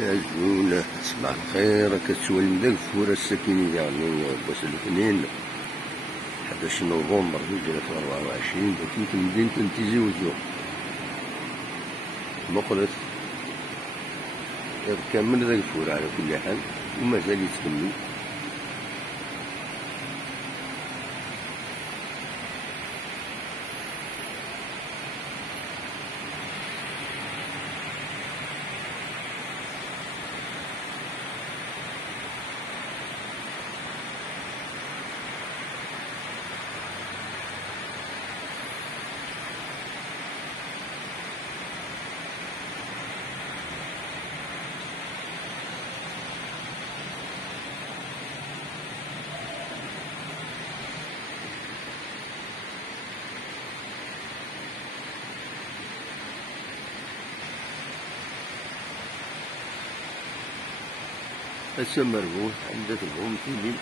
يا صباح الخير. كتسوى المدا الفورة السكينية يعني باش الاثنين 11 نوفمبر 2024 في مدينة تيزي وزو مقلت كامل هذاك الفورة على كل حال ومازال يتكمل. هسا مربوط عندك الغوم تيلي